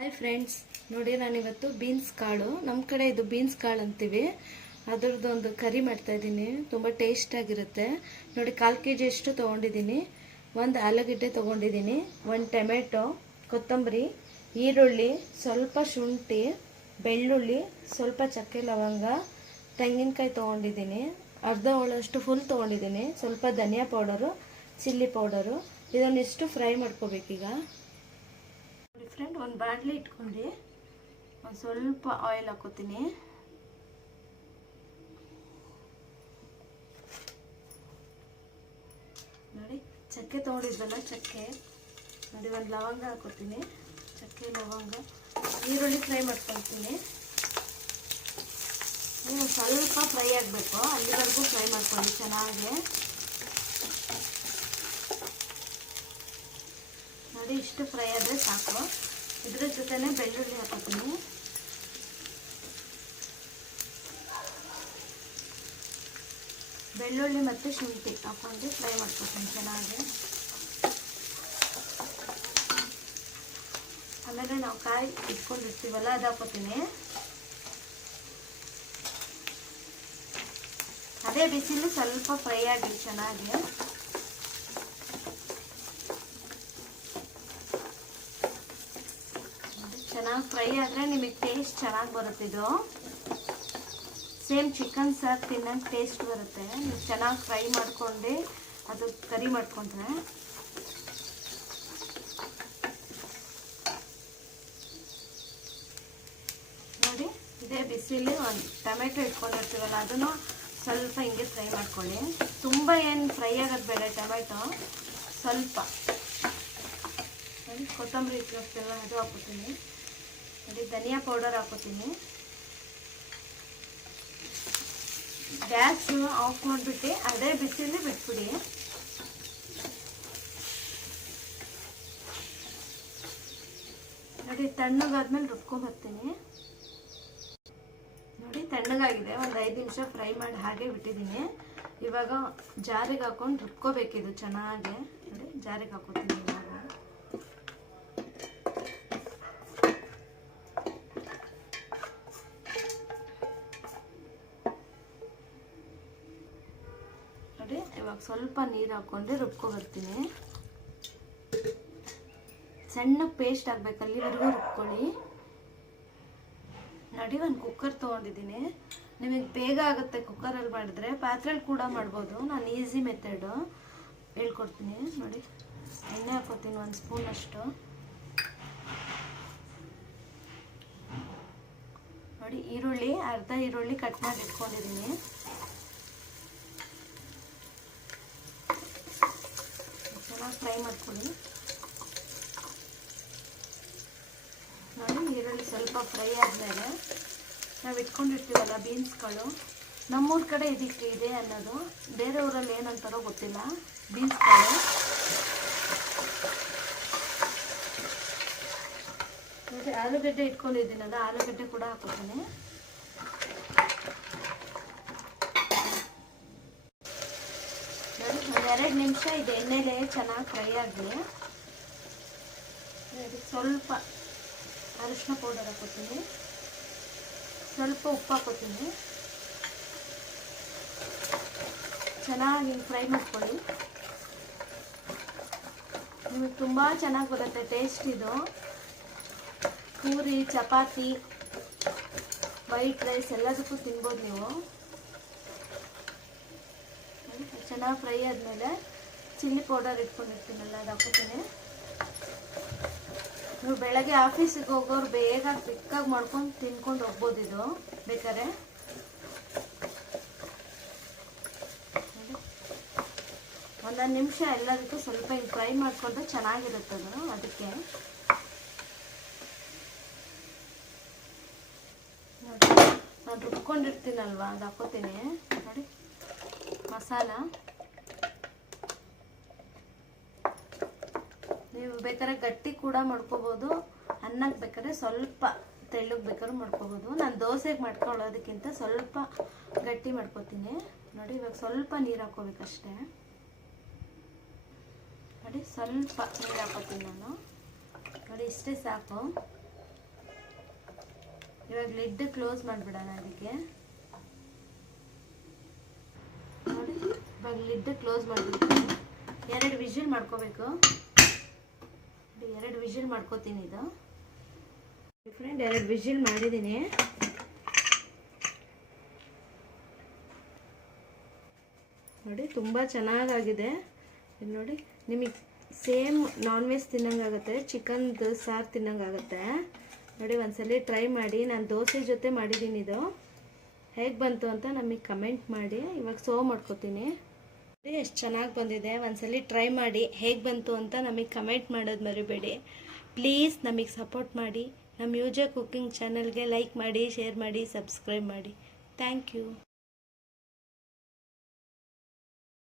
Hi friends, ನೋಡಿ ನಾನಿವತ್ತು beans ಕಾಳು, ನಮ್ಮ ಕಡೆ ಇದು ಬೀನ್ಸ್ ಕಾಳು ಅಂತೀವಿ, ಅದರದ್ದು ಒಂದು ಕರಿ ಮಾಡ್ತಾ ಇದ್ದೀನಿ. ತುಂಬ ಟೇಸ್ಟ್ ಆಗಿರುತ್ತೆ. ನೋಡಿ 1/4 kg ಅಷ್ಟು ತೊಗೊಂಡಿದ್ದೀನಿ. ಒಂದು ಆಲೂಗಡ್ಡೆ ತೊಗೊಂಡಿದ್ದೀನಿ, ಒಂದು ಟೊಮೆಟೊ, ಕೊತ್ತಂಬರಿ, ಈರುಳ್ಳಿ, ಸ್ವಲ್ಪ ಶುಂಠಿ, ಬೆಳ್ಳುಳ್ಳಿ, ಸ್ವಲ್ಪ ಚಕ್ಕೆ ಲವಂಗ, ತೆಂಗಿನಕಾಯಿ ತೊಗೊಂಡಿದ್ದೀನಿ. ಅರ್ಧ ಹೋಳಷ್ಟು ಫುಲ್ ತೊಗೊಂಡಿದ್ದೀನಿ. ಸ್ವಲ್ಪ ಧನಿಯಾ ಪೌಡರು, ಚಿಲ್ಲಿ ಪೌಡರು. ಇದನ್ನಿಷ್ಟು ಫ್ರೈ ಮಾಡ್ಕೋಬೇಕೀಗ. ಫ್ರೆಂಡ್, ಒಂದು ಬಾಣಲಿ ಇಟ್ಕೊಂಡು ಒಂದು ಸ್ವಲ್ಪ ಆಯಿಲ್ ಹಾಕೋತೀನಿ. ನೋಡಿ, ಚಕ್ಕೆ ತೊಗೊಂಡಿದ್ವಲ್ಲ, ಚಕ್ಕೆ ನೋಡಿ, ಒಂದು ಲವಂಗ ಹಾಕೋತೀನಿ. ಚಕ್ಕೆ ಲವಂಗ, ಈರುಳ್ಳಿ ಫ್ರೈ ಮಾಡ್ಕೊಳ್ತೀನಿ. ಸ್ವಲ್ಪ ಫ್ರೈ ಆಗಬೇಕು, ಅಲ್ಲಿವರೆಗೂ ಫ್ರೈ ಮಾಡ್ಕೊಳ್ಳಿ ಚೆನ್ನಾಗಿ. ನೋಡಿ, ಇಷ್ಟು ಫ್ರೈ ಆದರೆ ಸಾಕು. ಇದ್ರ ಜೊತೆನೆ ಬೆಳ್ಳುಳ್ಳಿ ಹಾಕೋತೀನಿ. ಬೆಳ್ಳುಳ್ಳಿ ಮತ್ತು ಶುಂಠಿ ಹಾಕೊಂಡು ಫ್ರೈ ಮಾಡ್ಕೊತೀನಿ ಚೆನ್ನಾಗಿ. ಆಮೇಲೆ ನಾವು ಕಾಯಿ ಇಟ್ಕೊಂಡಿರ್ತೀವಲ್ಲ, ಅದು ಹಾಕೋತೀನಿ. ಅದೇ ಬಿಸಿಲು ಸ್ವಲ್ಪ ಫ್ರೈ ಆಗಲಿ ಚೆನ್ನಾಗಿ. ಚೆನ್ನಾಗಿ ಫ್ರೈ ಆದರೆ ನಿಮಗೆ ಟೇಸ್ಟ್ ಚೆನ್ನಾಗಿ ಬರುತ್ತಿದ್ದು. ಸೇಮ್ ಚಿಕನ್ ಸಾರು ತಿನ್ನೋಂಗೆ ಟೇಸ್ಟ್ ಬರುತ್ತೆ. ನೀವು ಚೆನ್ನಾಗಿ ಫ್ರೈ ಮಾಡ್ಕೊಂಡು ಅದು ಕರಿ ಮಾಡ್ಕೊಂಡ್ರೆ. ನೋಡಿ, ಇದೇ ಬಿಸಿಲಿ ಒಂದು ಟೊಮೆಟೊ ಇಟ್ಕೊಂಡಿರ್ತೀವಲ್ಲ, ಅದನ್ನು ಸ್ವಲ್ಪ ಹಿಂಗೆ ಫ್ರೈ ಮಾಡ್ಕೊಳ್ಳಿ. ತುಂಬ ಏನು ಫ್ರೈ ಆಗೋದು ಬೇಡ, ಟೊಮೆಟೊ ಸ್ವಲ್ಪ. ನೋಡಿ, ಕೊತ್ತಂಬರಿ ಇಟ್ಟಿರ್ತೀವಲ್ಲ, ಅದು ಹಾಕೋತೀನಿ. ನೋಡಿ, ಧನಿಯಾ ಪೌಡರ್ ಹಾಕೋತೀನಿ. ಗ್ಯಾಸ್ ಆಫ್ ಮಾಡಿಬಿಟ್ಟು ಅದೇ ಬಿಸಿಲಿ ಬಿಟ್ಬಿಡಿ. ನೋಡಿ, ತಣ್ಣಗಾದ್ಮೇಲೆ ರುಬ್ಕೊಂಡ್ಬರ್ತೀನಿ. ನೋಡಿ, ತಣ್ಣಗಾಗಿದೆ. ಒಂದು 5 ನಿಮಿಷ ಫ್ರೈ ಮಾಡಿ ಹಾಗೆ ಬಿಟ್ಟಿದ್ದೀನಿ. ಇವಾಗ ಜಾರಿಗೆ ಹಾಕೊಂಡು ರುಬ್ಕೋಬೇಕಿದು ಚೆನ್ನಾಗಿ. ನೋಡಿ, ಜಾರಿಗೆ ಹಾಕೋತೀನಿ. ಇವಾಗ ನೋಡಿ, ಇವಾಗ ಸ್ವಲ್ಪ ನೀರು ಹಾಕೊಂಡು ರುಬ್ಕೊಬರ್ತೀನಿ. ಸಣ್ಣ ಪೇಸ್ಟ್ ಆಗಬೇಕು, ಅಲ್ಲಿವರೆಗೂ ರುಬ್ಕೊಳ್ಳಿ. ನೋಡಿ, ಒಂದು ಕುಕ್ಕರ್ ತೊಗೊಂಡಿದ್ದೀನಿ. ನಿಮಗೆ ಬೇಗ ಆಗುತ್ತೆ ಕುಕ್ಕರಲ್ಲಿ ಮಾಡಿದ್ರೆ. ಪಾತ್ರೆಯಲ್ಲಿ ಕೂಡ ಮಾಡ್ಬೋದು. ನಾನು ಈಸಿ ಮೆಥಡು ಹೇಳ್ಕೊಡ್ತೀನಿ. ನೋಡಿ, ಎಣ್ಣೆ ಹಾಕೋತೀನಿ 1 ಸ್ಪೂನ್ ಅಷ್ಟು. ನೋಡಿ, ಈರುಳ್ಳಿ, ಅರ್ಧ ಈರುಳ್ಳಿ ಕಟ್ ಮಾಡಿ ಇಟ್ಕೊಂಡಿದ್ದೀನಿ. ಚೆನ್ನಾಗಿ ಫ್ರೈ ಮಾಡ್ಕೊಳ್ಳಿ. ನೋಡಿ, ಈರುಳ್ಳಿ ಸ್ವಲ್ಪ ಫ್ರೈ ಆದಮೇಲೆ ನಾವು ಇಟ್ಕೊಂಡಿರ್ತೀವಲ್ಲ ಬೀನ್ಸ್ಗಳು, ನಮ್ಮೂರ ಕಡೆ ಇದಕ್ಕೆ ಇದೆ ಅನ್ನೋದು, ಬೇರೆ ಊರಲ್ಲಿ ಏನಂತಾರೋ ಗೊತ್ತಿಲ್ಲ. ಬೀನ್ಸ್ಗಳು ನೋಡಿ, ಆಲೂಗಡ್ಡೆ ಇಟ್ಕೊಂಡಿದ್ದೀನಲ್ಲ, ಆಲೂಗಡ್ಡೆ ಕೂಡ ಹಾಕೋತೀನಿ. ನೋಡಿ, ಒಂದು 2 ನಿಮಿಷ ಇದು ಎಣ್ಣೆಲೆ ಚೆನ್ನಾಗಿ ಫ್ರೈ ಆಗಲಿ. ಸ್ವಲ್ಪ ಅರಿಶಿನ ಪೌಡರ್ ಹಾಕೋತೀನಿ, ಸ್ವಲ್ಪ ಉಪ್ಪು ಹಾಕೋತೀನಿ. ಚೆನ್ನಾಗಿ ಫ್ರೈ ಮಾಡ್ಕೊಳ್ಳಿ. ನಿಮಗೆ ತುಂಬ ಚೆನ್ನಾಗಿ ಬರುತ್ತೆ ಟೇಸ್ಟ್ ಇದು. ಪೂರಿ, ಚಪಾತಿ, ವೈಟ್ ರೈಸ್ ಎಲ್ಲದಕ್ಕೂ ತಿನ್ಬೋದು ನೀವು. ಚೆನ್ನಾಗಿ ಫ್ರೈ ಆದಮೇಲೆ ಚಿಲ್ಲಿ ಪೌಡರ್ ಇಟ್ಕೊಂಡಿರ್ತೀನಲ್ಲ, ಅದು ಹಾಕೋತೀನಿ. ನೀವು ಬೆಳಗ್ಗೆ ಆಫೀಸಿಗೆ ಹೋಗೋರು ಬೇಗ ಕ್ವಿಕ್ಕಾಗಿ ಮಾಡ್ಕೊಂಡು ತಿನ್ಕೊಂಡು ಹೋಗ್ಬೋದು ಇದು ಬೇಕಾದ್ರೆ. ಒಂದೊಂದು ನಿಮಿಷ ಎಲ್ಲದಕ್ಕೂ ಸ್ವಲ್ಪ ಹಿಂಗೆ ಫ್ರೈ ಮಾಡಿಕೊಂಡ್ರೆ ಚೆನ್ನಾಗಿರುತ್ತದು. ಅದಕ್ಕೆ ನೋಡಿ, ನಾನು ರುಬ್ಕೊಂಡಿರ್ತೀನಲ್ವ, ಅದು ಹಾಕೋತೀನಿ. ನೋಡಿ, ಮಸಾಲ ನೀವು ಬೇಕಾದ್ರೆ ಗಟ್ಟಿ ಕೂಡ ಮಾಡ್ಕೋಬೋದು, ಅನ್ನಕ್ಕೆ ಬೇಕಾದ್ರೆ ಸ್ವಲ್ಪ ತೆಳ್ಳಗೆ ಬೇಕಾದ್ರೂ ಮಾಡ್ಕೋಬೋದು. ನಾನು ದೋಸೆಗೆ ಮಾಡ್ಕೊಳ್ಳೋದಕ್ಕಿಂತ ಸ್ವಲ್ಪ ಗಟ್ಟಿ ಮಾಡ್ಕೋತೀನಿ. ನೋಡಿ, ಇವಾಗ ಸ್ವಲ್ಪ ನೀರು ಹಾಕೋಬೇಕಷ್ಟೇ. ನೋಡಿ, ಸ್ವಲ್ಪ ನೀರು ಹಾಕೋತೀನಿ ನಾನು. ನೋಡಿ, ಇಷ್ಟೇ ಸಾಕು. ಇವಾಗ ಲಿಡ್ ಕ್ಲೋಸ್ ಮಾಡಿಬಿಡೋಣ ಅದಕ್ಕೆ. ನೋಡಿ ಇವಾಗ ಲಿಡ್ ಕ್ಲೋಸ್ ಮಾಡಿಬಿಡ್ತೀನಿ. 2 ವಿಜಿಲ್ ಮಾಡ್ಕೋಬೇಕು. 2 ವಿಜಿಲ್ ಮಾಡ್ಕೋತೀನಿ. ಇದು ಫ್ರೆಂಡ್ 2 ವಿಜಿಲ್ ಮಾಡಿದ್ದೀನಿ. ನೋಡಿ ತುಂಬ ಚೆನ್ನಾಗಾಗಿದೆ. ಇದು ನೋಡಿ ನಿಮಗೆ ಸೇಮ್ ನಾನ್ ವೆಜ್ ತಿನ್ನಂಗಾಗುತ್ತೆ, ಚಿಕನ್ದು ಸಾರು ತಿನ್ನಂಗಾಗುತ್ತೆ. ನೋಡಿ ಒಂದ್ಸಲ ಟ್ರೈ ಮಾಡಿ. ನಾನು ದೋಸೆ ಜೊತೆ ಮಾಡಿದ್ದೀನಿ. ಇದು ಹೇಗೆ ಬಂತು ಅಂತ ನಮಗೆ ಕಮೆಂಟ್ ಮಾಡಿ. ಇವಾಗ ಸರ್ವ್ ಮಾಡ್ಕೋತೀನಿ. ಎಷ್ಟು ಚೆನ್ನಾಗಿ ಬಂದಿದೆ. ಒಂದ್ಸಲ ಟ್ರೈ ಮಾಡಿ ಹೇಗೆ ಬಂತು ಅಂತ ನಮಗೆ ಕಮೆಂಟ್ ಮಾಡೋದು ಮರಿಬೇಡಿ ಪ್ಲೀಸ್. ನಮಗೆ ಸಪೋರ್ಟ್ ಮಾಡಿ. ನಮ್ಮ ಯೂಜರ್ ಕುಕ್ಕಿಂಗ್ ಚಾನಲ್ಗೆ ಲೈಕ್ ಮಾಡಿ, ಶೇರ್ ಮಾಡಿ, ಸಬ್ಸ್ಕ್ರೈಬ್ ಮಾಡಿ. Thank you.